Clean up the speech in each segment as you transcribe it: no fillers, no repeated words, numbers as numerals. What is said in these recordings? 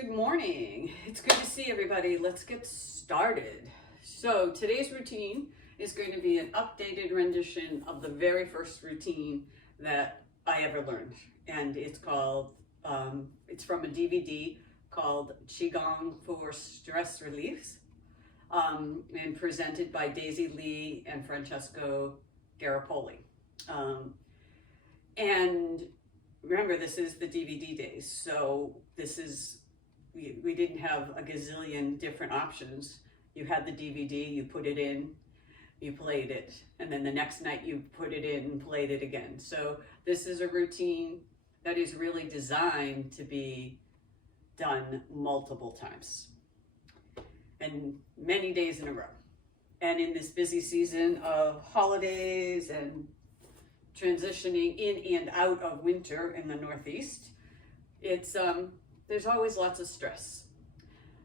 Good morning. It's good to see everybody. Let's get started. So today's routine is going to be an updated rendition of the very first routine that I ever learned. And it's called, it's from a DVD called Qigong for Stress Relief, and presented by Daisy Lee and Francesco Garripoli. And remember, this is the DVD days, so this is, we didn't have a gazillion different options. You had the DVD, you put it in, you played it, and then the next night you put it in and played it again. So this is a routine that is really designed to be done multiple times and many days in a row. And in this busy season of holidays and transitioning in and out of winter in the Northeast, it's there's always lots of stress.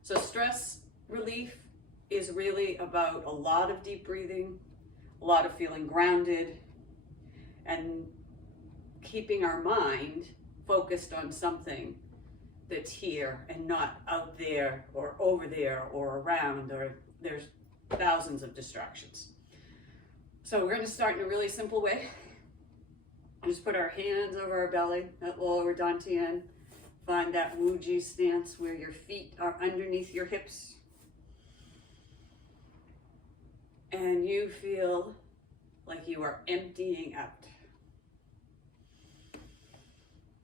So stress relief is really about a lot of deep breathing, a lot of feeling grounded, and keeping our mind focused on something that's here and not out there or over there or around, or there's thousands of distractions. So we're going to start in a really simple way. Just put our hands over our belly, that lower dantian. Find that Wuji stance where your feet are underneath your hips. And you feel like you are emptying out.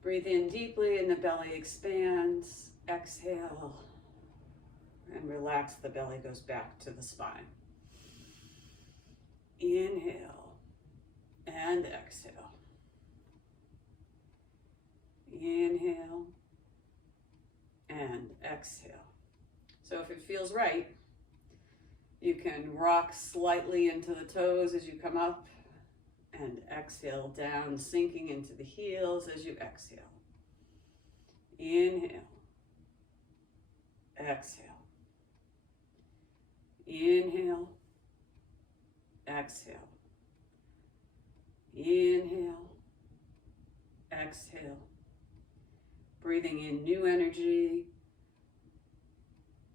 Breathe in deeply and the belly expands. Exhale. And relax, the belly goes back to the spine. Inhale and exhale. Inhale and exhale. So if it feels right, you can rock slightly into the toes as you come up and exhale down, sinking into the heels as you exhale. Inhale. Exhale. Inhale. Exhale. Inhale. Exhale. Breathing in new energy,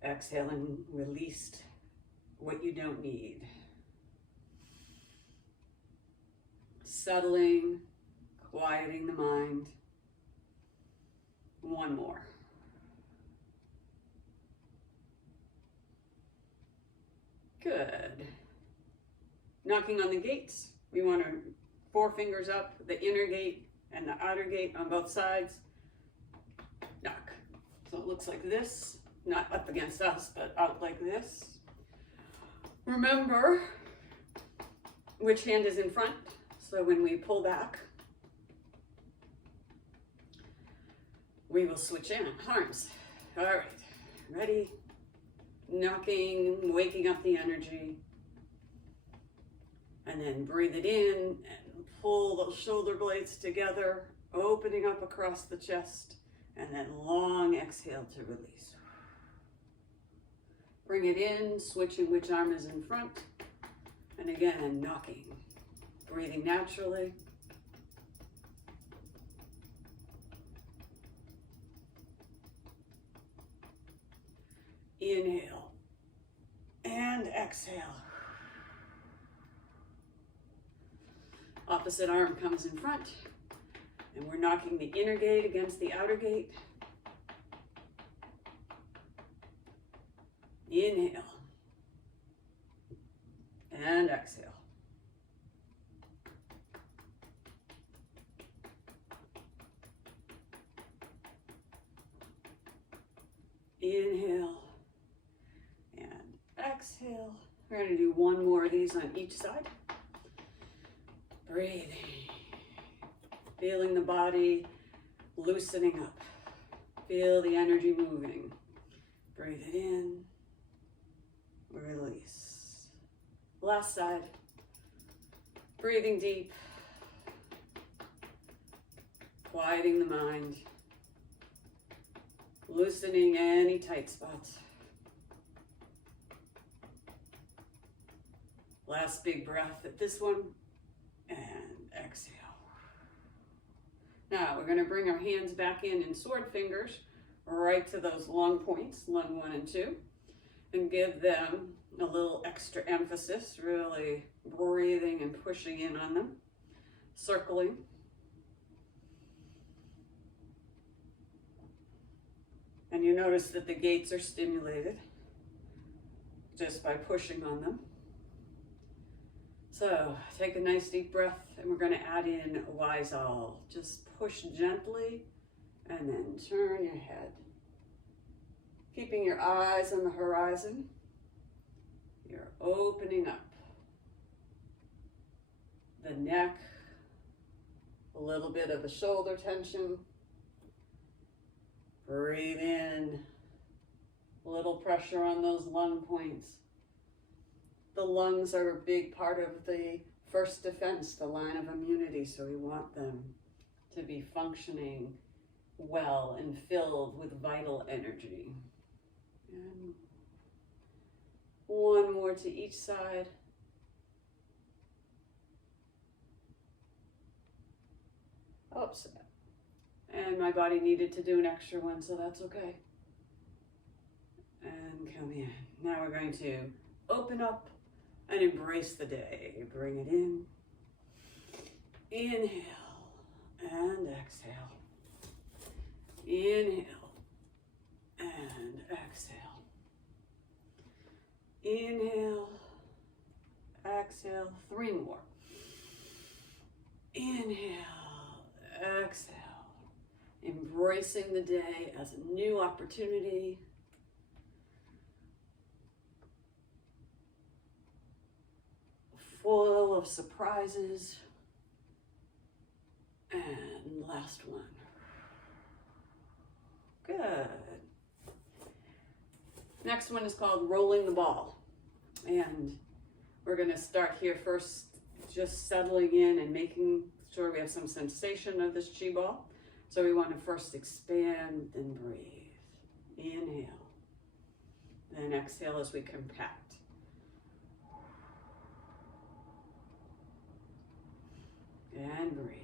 exhaling, released what you don't need. Settling, quieting the mind. One more. Good. Knocking on the gates. We want our forefingers up, the inner gate and the outer gate on both sides. Knock. So it looks like this, not up against us, but out like this. Remember which hand is in front. So when we pull back, we will switch in arms. All right, ready? Knocking, waking up the energy. And then breathe it in and pull those shoulder blades together, opening up across the chest. And then long exhale to release. Bring it in, switching which arm is in front. And again, knocking. Breathing naturally. Inhale. And exhale. Opposite arm comes in front. And we're knocking the inner gate against the outer gate. Inhale. And exhale. Inhale. And exhale. We're going to do one more of these on each side. Breathing. Feeling the body loosening up. Feel the energy moving. Breathe it in. Release. Last side. Breathing deep. Quieting the mind. Loosening any tight spots. Last big breath at this one. And exhale. Now we're going to bring our hands back in sword fingers. right to those lung points, lung 1 and 2, and give them a little extra emphasis, really breathing and pushing in on them, circling. And you notice that the gates are stimulated just by pushing on them. So take a nice deep breath, and we're going to add in Wise Owl. Just push gently and then turn your head. Keeping your eyes on the horizon, you're opening up the neck, a little bit of the shoulder tension. Breathe in, a little pressure on those lung points. The lungs are a big part of the first defense, the line of immunity, so we want them to be functioning well and filled with vital energy. And one more to each side. Oops. And my body needed to do an extra one, so that's okay. And come in. Now we're going to open up and embrace the day. Bring it in. Inhale and exhale. Inhale and exhale. Inhale, exhale. 3 more. Inhale, exhale. Embracing the day as a new opportunity. Full of surprises. And last one. Good. Next one is called rolling the ball. And we're going to start here first, just settling in and making sure we have some sensation of this chi ball. So we want to first expand, then breathe. Inhale. Then exhale as we compact. And breathe.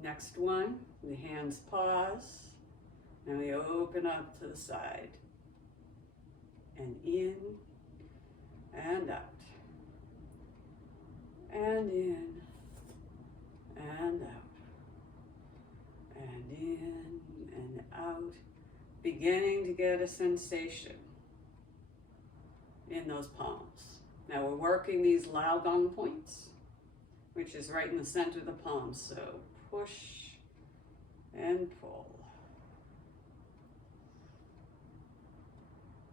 Next one, the hands pause. And we open up to the side. And in and out. And in, and out, and in, and out, beginning to get a sensation in those palms. Now we're working these Lao Gong points, which is right in the center of the palms, so push and pull.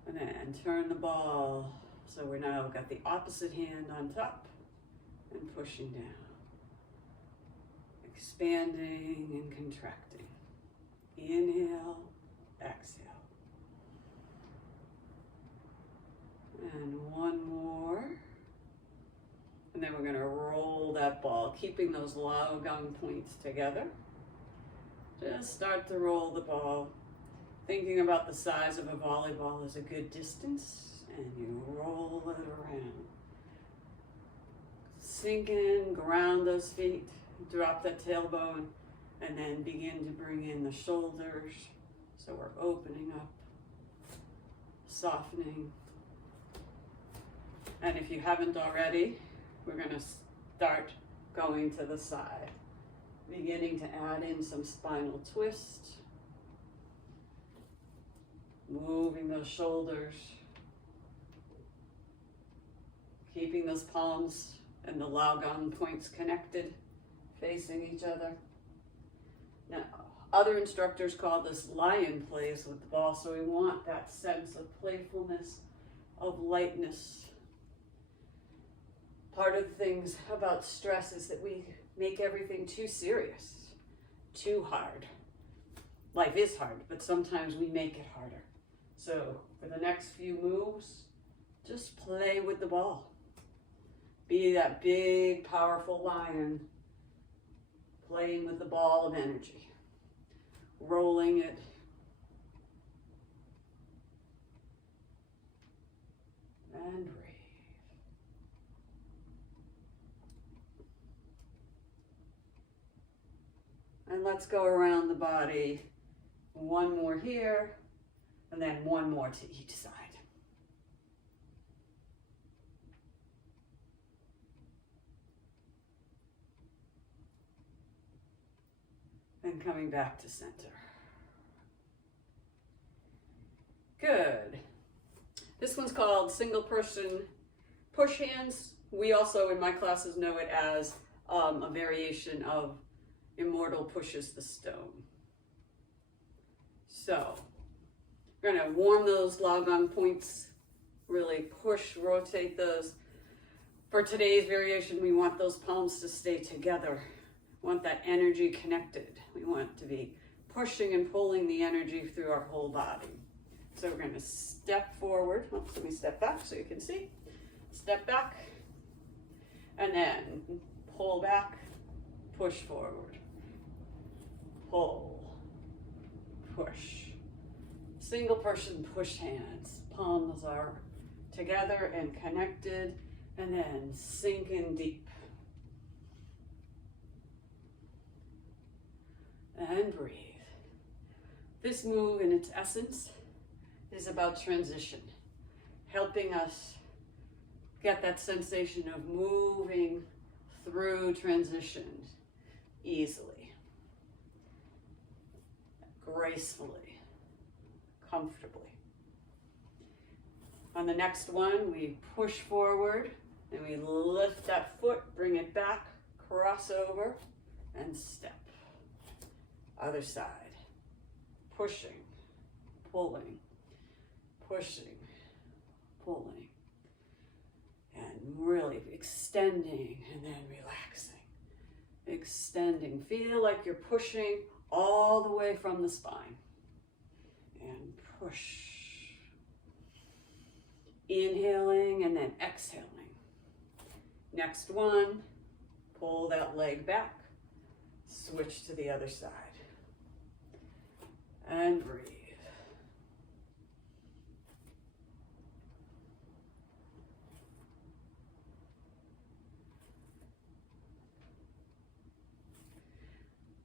And then turn the ball, so we're now got the opposite hand on top. And pushing down, expanding and contracting. Inhale, exhale. And one more. And then we're going to roll that ball, keeping those Lao Gong points together. Just start to roll the ball, thinking about the size of a volleyball as a good distance, and you roll it around. Sink in, ground those feet, drop that tailbone, and then begin to bring in the shoulders. So we're opening up, softening. And if you haven't already, we're going to start going to the side, beginning to add in some spinal twist, moving those shoulders, keeping those palms and the Lao Gong points connected, facing each other. Now, other instructors call this lion plays with the ball, so we want that sense of playfulness, of lightness. Part of the things about stress is that we make everything too serious, too hard. Life is hard, but sometimes we make it harder. So for the next few moves, just play with the ball. Be that big, powerful lion playing with the ball of energy, rolling it, and breathe. let's go around the body. One more here, and then one more to each side. And coming back to center. Good. This one's called single person push hands. We also in my classes know it as a variation of Immortal Pushes the Stone. So we're gonna warm those Qigong points, really push, rotate those. For today's variation, we want those palms to stay together. We want that energy connected. We want to be pushing and pulling the energy through our whole body. So we're gonna step forward. Oops, let me step back so you can see. Step back, and then pull back, push forward. Pull, push. Single person push hands. Palms are together and connected, and then sink in deep. And breathe. This move in its essence is about transition, helping us get that sensation of moving through transitions easily, gracefully, comfortably. On the next one, we push forward and we lift that foot, bring it back, cross over, and step. Other side. Pushing, pulling, pushing, pulling, and really extending and then relaxing. Extending. Feel like you're pushing all the way from the spine. And push. Inhaling and then exhaling. Next one, pull that leg back. Switch to the other side. And breathe.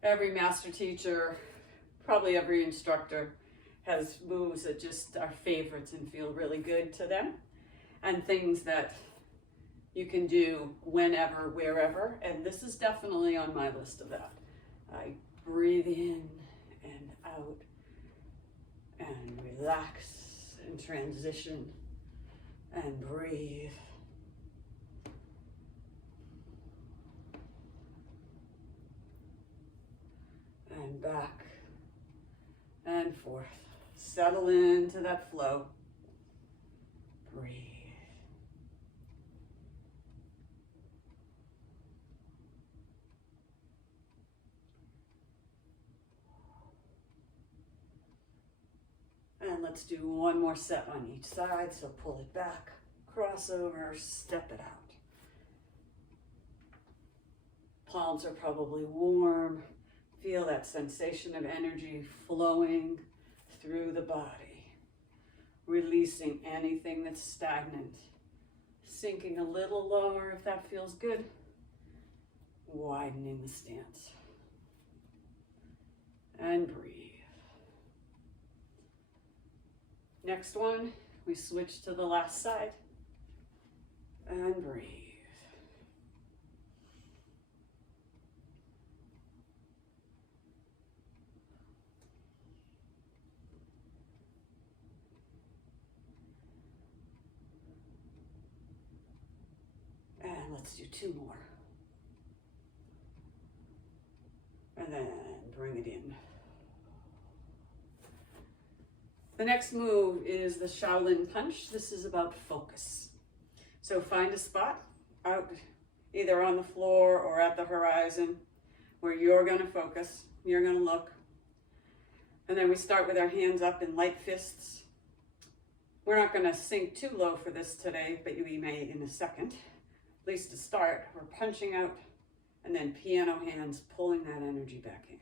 Every master teacher, probably every instructor has moves that just are favorites and feel really good to them, and things that you can do whenever, wherever, and this is definitely on my list of that. I breathe in and out and relax and transition and breathe. And back and forth. Settle into that flow. Breathe. And let's do one more set on each side. So pull it back, cross over, step it out. Palms are probably warm. Feel that sensation of energy flowing through the body, releasing anything that's stagnant, sinking a little lower if that feels good, widening the stance, and breathe. Next one, we switch to the last side, and breathe. And let's do two more. And then bring it in. The next move is the Shaolin Punch. This is about focus. So find a spot out either on the floor or at the horizon where you're going to focus, you're going to look. And then we start with our hands up in light fists. We're not going to sink too low for this today, but we may in a second. At least to start, we're punching out and then piano hands pulling that energy back in.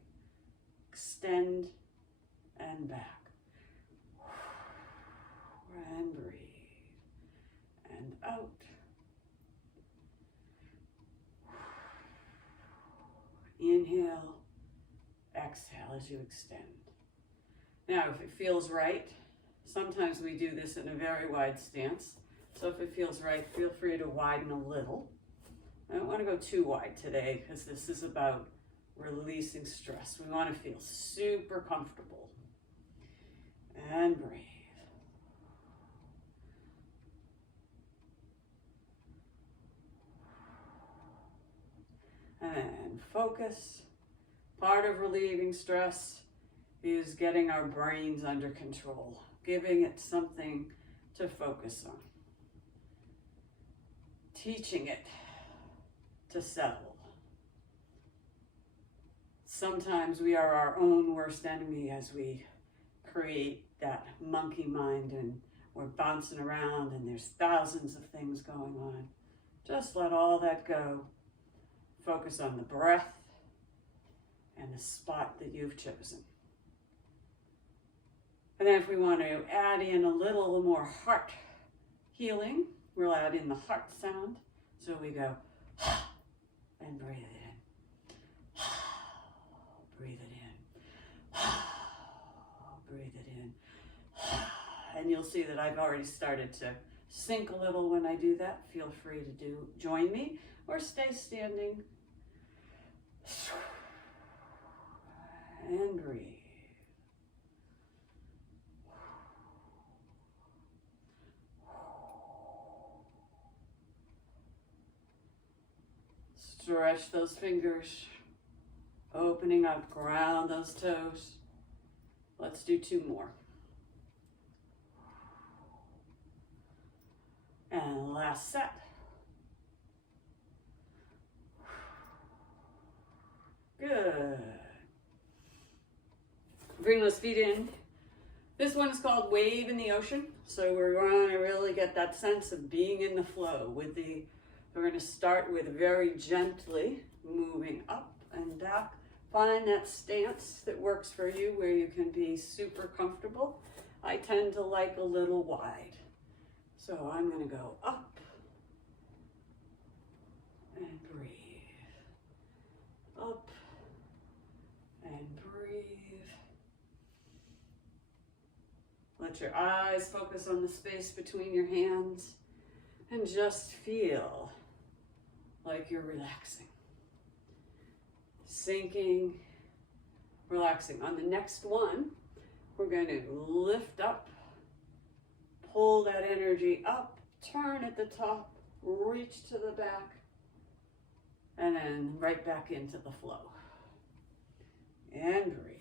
Extend and back. And breathe. And out. Inhale. exhale as you extend. Now, if it feels right, sometimes we do this in a very wide stance. So if it feels right, feel free to widen a little. I don't want to go too wide today because this is about releasing stress. We want to feel super comfortable. And breathe. And focus. Part of relieving stress is getting our brains under control, giving it something to focus on, teaching it to settle. Sometimes we are our own worst enemy as we create that monkey mind and we're bouncing around and there's thousands of things going on. Just let all that go. Focus on the breath and the spot that you've chosen. And then if we want to add in a little more heart healing, we'll add in the heart sound. So we go and breathe it in. Breathe it in. Breathe it in. And you'll see that I've already started to sink a little when I do that. Feel free to join me or stay standing. And breathe. Stretch those fingers, opening up, ground those toes. Let's do 2 more. And last set. Good. Bring those feet in. This one is called Wave in the Ocean. So we're going to really get that sense of being in the flow with the, we're going to start with very gently moving up and back. Find that stance that works for you where you can be super comfortable. I tend to like a little wide. So I'm going to go up and breathe. Up and breathe. Let your eyes focus on the space between your hands and just feel like you're relaxing. Sinking, relaxing. On the next one, we're going to lift up, pull that energy up, turn at the top, reach to the back, and then right back into the flow. And breathe.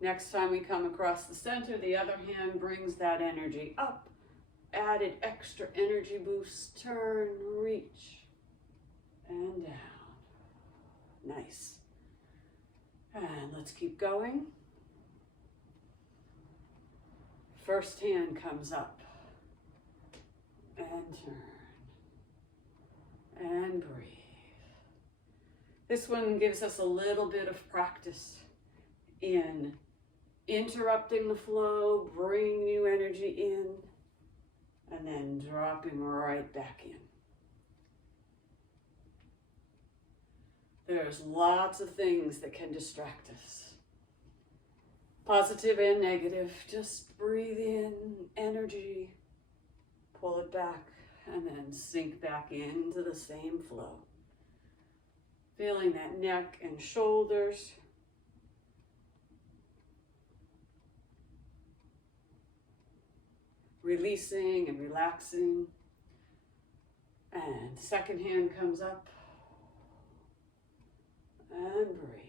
Next time we come across the center, the other hand brings that energy up. Added extra energy boost. Turn, reach, and down. Nice. And let's keep going. First hand comes up. And turn. And breathe. This one gives us a little bit of practice in interrupting the flow, bringing new energy in, and then dropping right back in. There's lots of things that can distract us. Positive and negative. Just breathe in energy, pull it back, and then sink back into the same flow. Feeling that neck and shoulders. Releasing and relaxing. And second hand comes up. And breathe.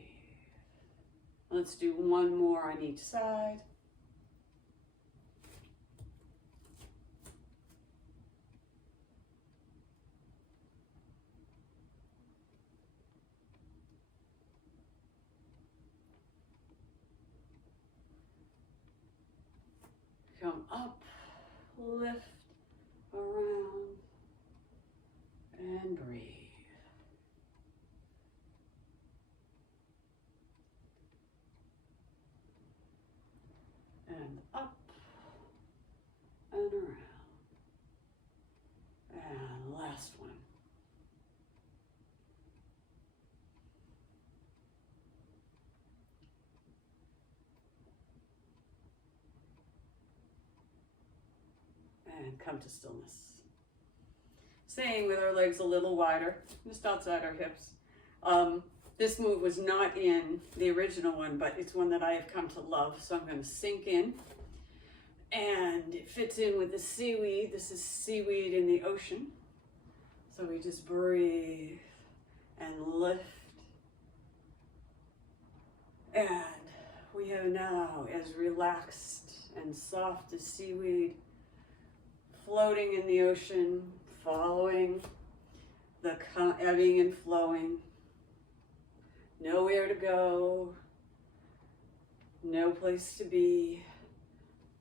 Let's do one more on each side. Come up, lift, around, and breathe. And up, and around. And last one. and come to stillness. Staying with our legs a little wider, just outside our hips. This move was not in the original one, but it's one that I have come to love. So I'm going to sink in, and it fits in with the seaweed. This is seaweed in the ocean. So we just breathe and lift. And we are now as relaxed and soft as seaweed, floating in the ocean, following the ebbing and flowing. Nowhere to go, no place to be,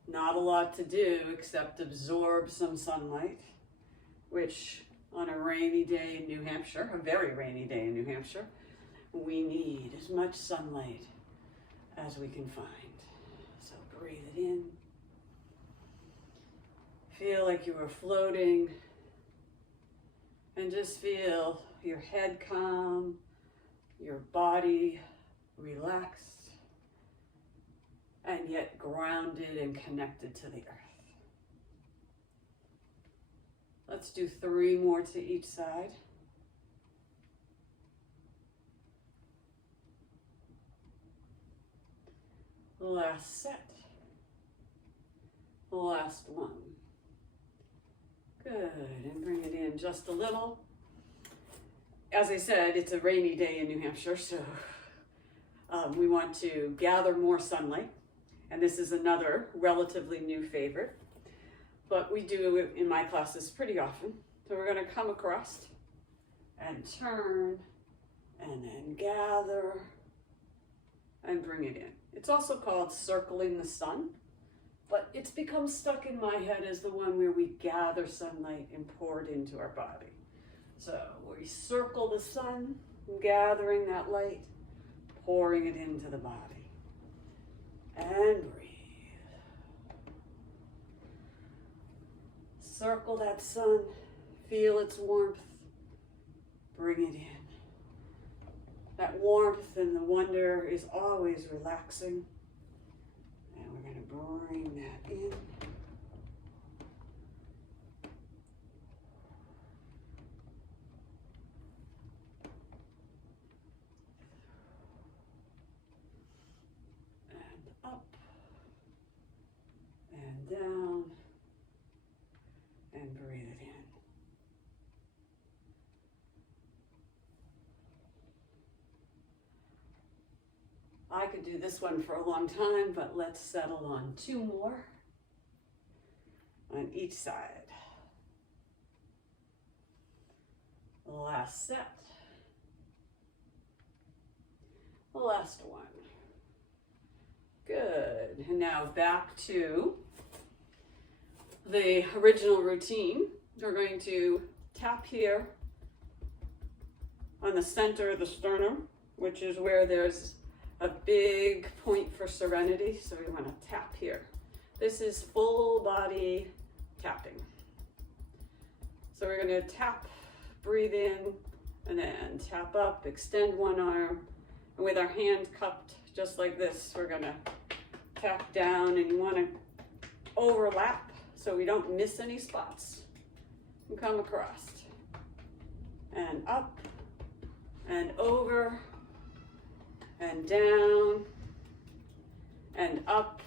not a lot to do except absorb some sunlight, which on a rainy day in New Hampshire, a very rainy day in New Hampshire, we need as much sunlight as we can find. So breathe it in. Feel like you are floating, and just feel your head calm, your body relaxed, and yet grounded and connected to the earth. Let's do 3 more to each side. Last set. Last one. Good, and bring it in just a little. As I said, it's a rainy day in New Hampshire, so we want to gather more sunlight. And this is another relatively new favorite, but we do it in my classes pretty often. So we're going to come across and turn and then gather and bring it in. It's also called circling the sun, but it's become stuck in my head as the one where we gather sunlight and pour it into our body. So we circle the sun, gathering that light, pouring it into the body. And breathe. Circle that sun, feel its warmth, bring it in. That warmth and the wonder is always relaxing. And we're going to bring that in. Up and down and breathe it in. I could do this one for a long time, but let's settle on 2 more on each side. Last set. Last one. Good. And now back to the original routine. We're going to tap here on the center of the sternum, which is where there's a big point for serenity. So we want to tap here. This is full body tapping. So we're going to tap, breathe in, and then tap up, extend one arm, and with our hand cupped just like this, we're going to tap down, and you want to overlap so we don't miss any spots. And come across and up and over and down and up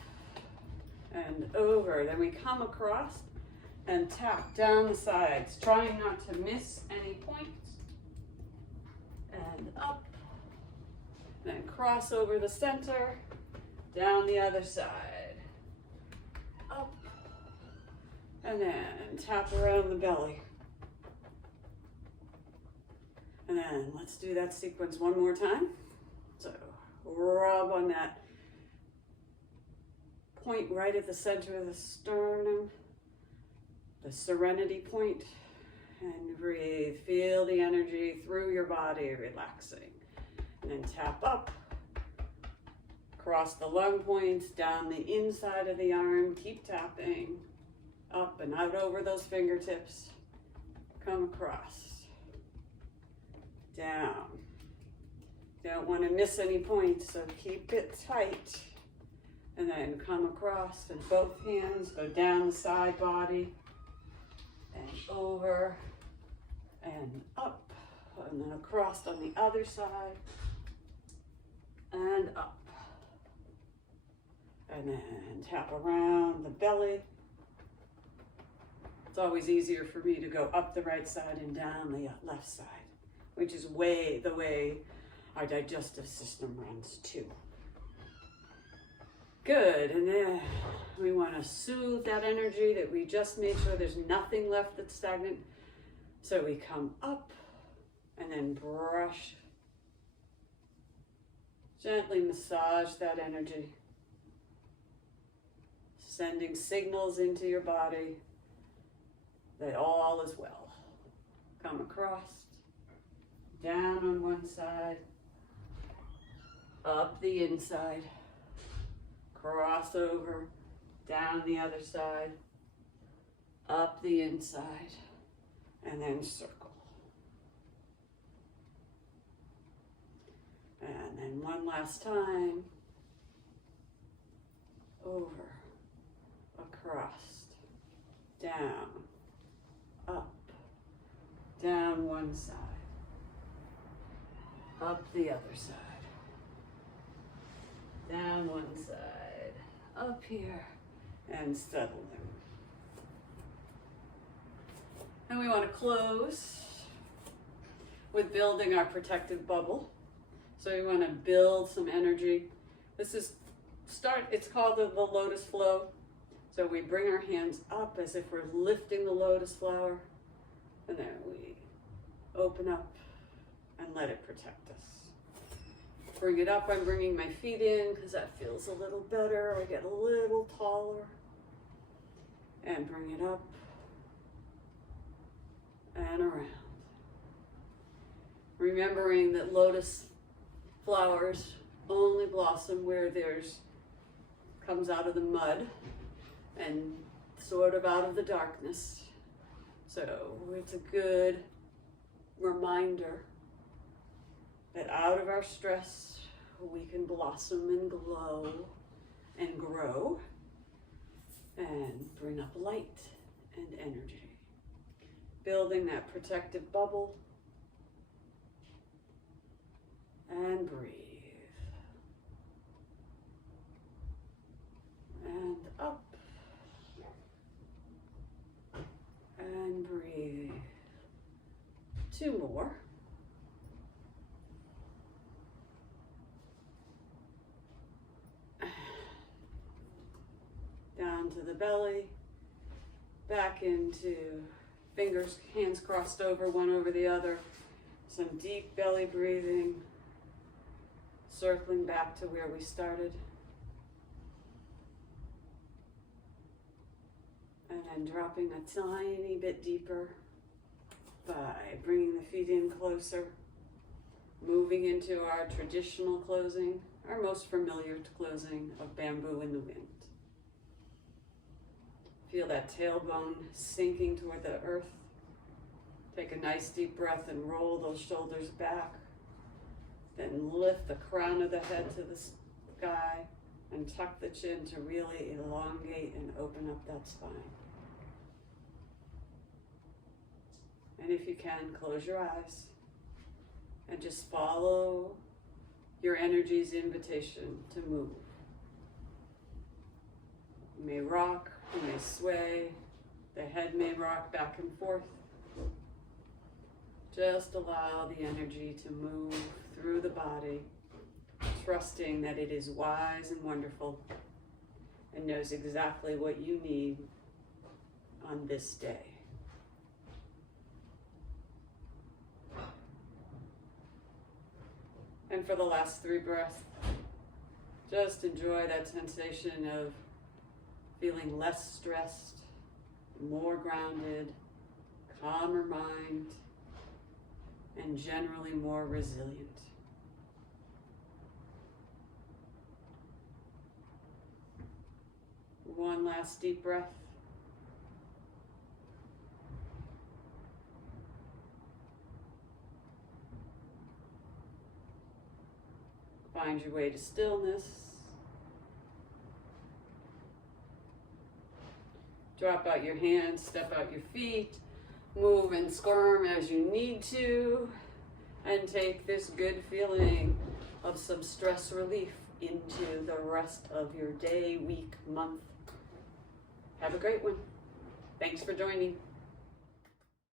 and over. Then we come across and tap down the sides, trying not to miss any points. And up, then cross over the center, down the other side, up, and then tap around the belly. And then let's do that sequence one more time. So rub on that point right at the center of the sternum, the serenity point, and breathe. Feel the energy through your body relaxing. And then tap up, cross the lung points, down the inside of the arm, keep tapping, up and out over those fingertips, come across, down. Don't want to miss any points, so keep it tight. And then come across, and both hands go down the side body, over and up, and then across on the other side, and up. And then tap around the belly. It's always easier for me to go up the right side and down the left side, which is the way our digestive system runs too. Good, and then we want to soothe that energy that we just made sure there's nothing left that's stagnant. So we come up and then brush. Gently massage that energy, sending signals into your body that all is well. Come across, down on one side, up the inside, cross over, down the other side, up the inside, and then circle. And then one last time, over, across, down, up, down one side, up the other side, down one side, up here, and settle them. And we want to close with building our protective bubble. So we want to build some energy. It's called the lotus flow. So we bring our hands up as if we're lifting the lotus flower, and then we open up and let it protect us. Bring it up, I'm bringing my feet in because that feels a little better. I get a little taller. And bring it up and around. Remembering that lotus flowers only blossom where comes out of the mud and sort of out of the darkness. So it's a good reminder that out of our stress, we can blossom and glow and grow and bring up light and energy. Building that protective bubble and breathe. And up and breathe. 2 more. Down to the belly, back into fingers, hands crossed over, one over the other. Some deep belly breathing, circling back to where we started. And then dropping a tiny bit deeper by bringing the feet in closer, moving into our traditional closing, our most familiar closing of bamboo in the wind. Feel that tailbone sinking toward the earth. Take a nice deep breath and roll those shoulders back. Then lift the crown of the head to the sky and tuck the chin to really elongate and open up that spine. And if you can, close your eyes and just follow your energy's invitation to move. You may rock, you may sway, the head may rock back and forth. Just allow the energy to move through the body, trusting that it is wise and wonderful and knows exactly what you need on this day. And for the last 3 breaths, just enjoy that sensation of feeling less stressed, more grounded, calmer mind, and generally more resilient. One last deep breath. Find your way to stillness. Drop out your hands, step out your feet, Move and squirm as you need to, and take this good feeling of some stress relief into the rest of your day, week, month. Have a great one. Thanks for joining.